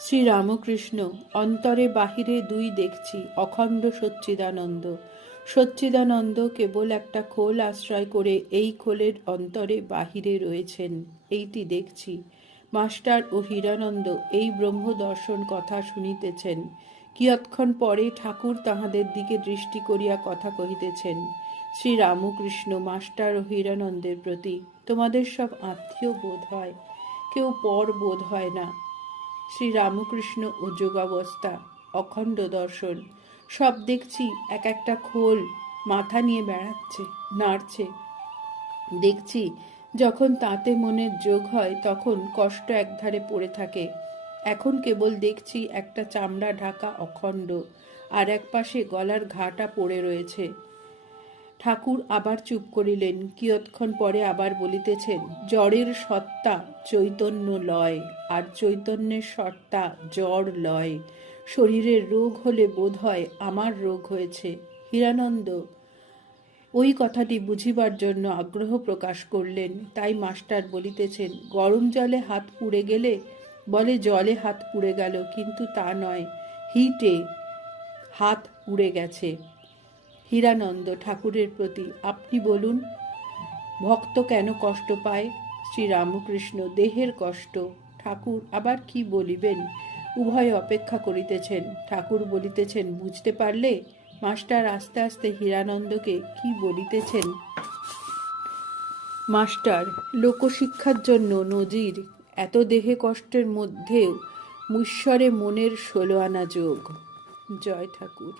শ্রীরামকৃষ্ণ। অন্তরে বাহিরে দুই দেখছি, অখণ্ড সচ্চিদানন্দ। সচ্চিদানন্দ কেবল একটা খোল আশ্রয় করে এই খোলের অন্তরে বাহিরে রয়েছেন, এইটি দেখছি। মাস্টার ও হীরানন্দ এই ব্রহ্মদর্শন কথা শুনিতেছেন। কিয়ৎক্ষণ পরে ঠাকুর তাহাদের দিকে দৃষ্টি করিয়া কথা কহিতেছেন। শ্রীরামকৃষ্ণ মাস্টার ও হীরানন্দের প্রতি, তোমাদের সব আত্মীয় বোধ হয়, কেউ পর বোধ হয় না। শ্রীরামকৃষ্ণ ও যোগাবস্থা, অখণ্ড দর্শন, সব দেখছি এক একটা খোল মাথা নিয়ে বেড়াচ্ছে, নাড়ছে। দেখছি যখন তাতে মনের যোগ হয় তখন কষ্ট একধারে পড়ে থাকে। এখন কেবল দেখছি একটা চামড়া ঢাকা অখণ্ড, আর এক পাশে গলার ঘাটা পড়ে রয়েছে। ঠাকুর আবার চুপ করিলেন। কিয়ৎক্ষণ পরে আবার বলিতেছেন, জড়ের সত্তা চৈতন্য লয়, আর চৈতন্যের সত্তা জড় লয়। শরীরের রোগ হলে বোধ হয় আমার রোগ হয়েছে। হীরানন্দ ওই কথাটি বুঝিবার জন্য আগ্রহ প্রকাশ করলেন। তাই মাস্টার বলিতেছেন, গরম জলে হাত পুড়ে গেলে বলে জলে হাত পুড়ে গেল, কিন্তু তা নয়, হিটে হাত পুড়ে গেছে। হীরানন্দ ঠাকুরের প্রতি, আপনি বলুন, ভক্ত কেন কষ্ট পায়? শ্রীরামকৃষ্ণ, দেহের কষ্ট। ঠাকুর, আবার কি বলিবেন? উভয়ে অপেক্ষা করিতেছেন। ঠাকুর বলিতেছেন, বুঝতে পারলে? মাস্টার আস্তে আস্তে হীরানন্দকে কি বলিতেছেন। মাস্টার, লোকশিক্ষার জন্য নজির, এত দেহে কষ্টের মধ্যেও ঈশ্বরে মনের 16 আনা যোগ। জয় ঠাকুর।